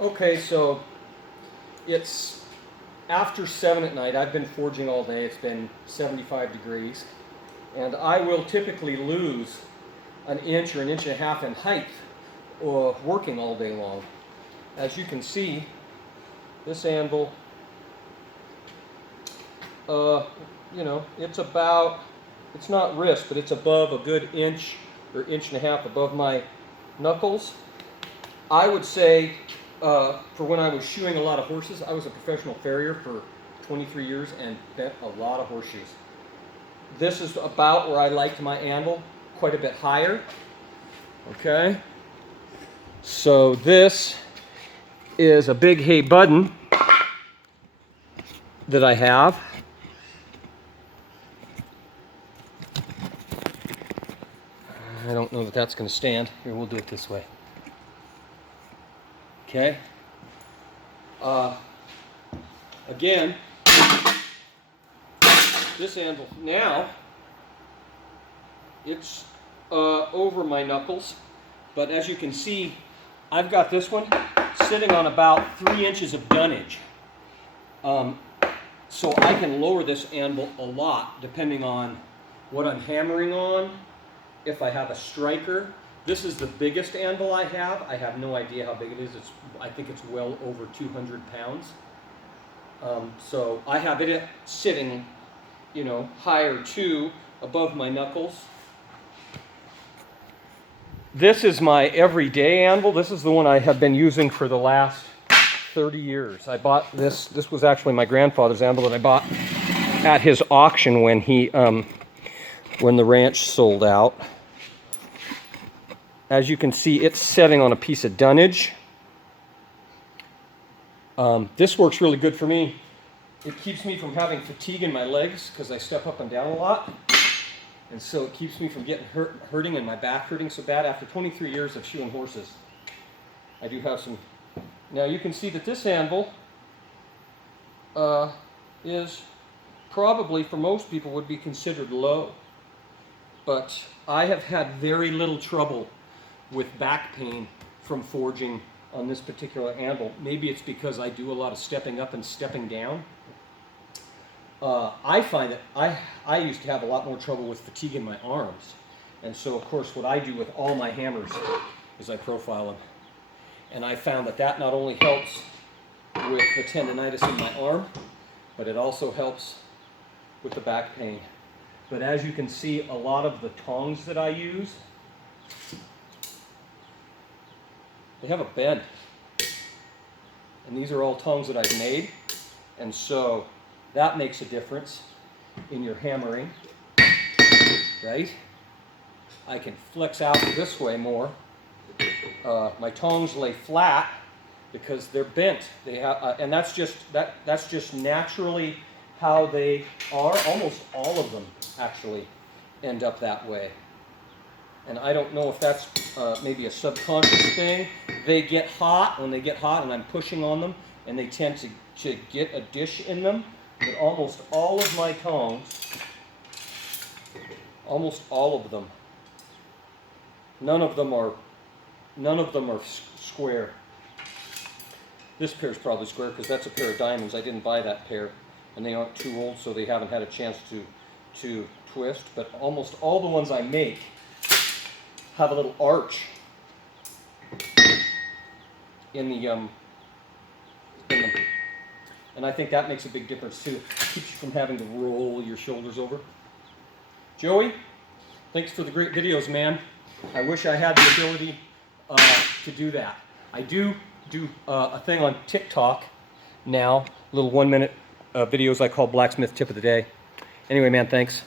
Okay, so it's after 7 at night. I've been forging all day. It's been 75 degrees. And I will typically lose an inch or an inch and a half in height working all day long. As you can see, this anvil, it's not wrist, but it's above a good inch or inch and a half above my knuckles. I would say, for when I was shoeing a lot of horses, I was a professional farrier for 23 years and bent a lot of horseshoes. This is about where I liked my anvil, quite a bit higher. Okay. So this is a big hay button that I have. I don't know that that's going to stand. Here, we'll do it this way. Okay. Again, this anvil now, it's over my knuckles, but as you can see, I've got this one sitting on about 3 inches of dunnage. So I can lower this anvil a lot depending on what I'm hammering on. If I have a striker, this is the biggest anvil I have. I have no idea how big it is. I think it's well over 200 pounds. So I have it sitting, higher too, above my knuckles. This is my everyday anvil. This is the one I have been using for the last 30 years. I bought this. This was actually my grandfather's anvil that I bought at his auction when when the ranch sold out. As you can see, it's setting on a piece of dunnage. This works really good for me. It keeps me from having fatigue in my legs because I step up and down a lot. And so it keeps me from getting hurting and my back hurting so bad. After 23 years of shoeing horses, I do have some. Now you can see that this anvil is probably, for most people, would be considered low. But I have had very little trouble with back pain from forging on this particular anvil. Maybe it's because I do a lot of stepping up and stepping down. I find that I used to have a lot more trouble with fatigue in my arms. And so, of course, what I do with all my hammers is I profile them. And I found that that not only helps with the tendonitis in my arm, but it also helps with the back pain. But as you can see, a lot of the tongs that I use, they have a bend. And these are all tongs that I've made. And so that makes a difference in your hammering, right? I can flex out this way more. My tongs lay flat because they're bent. They have, and that's just naturally how they are. Almost all of them actually end up that way. And I don't know if that's maybe a subconscious thing. They get hot. When they get hot and I'm pushing on them, and they tend to get a dish in them. But almost all of my tongs, almost all of them, none of them are square. This pair is probably square because that's a pair of diamonds. I didn't buy that pair, and they aren't too old, so they haven't had a chance to twist. But almost all the ones I make have a little arch in them. And I think that makes a big difference too. It keeps you from having to roll your shoulders over. Joey, thanks for the great videos, man. I wish I had the ability to do that. I do a thing on TikTok now, little 1-minute videos I call Blacksmith Tip of the Day. Anyway, man, thanks.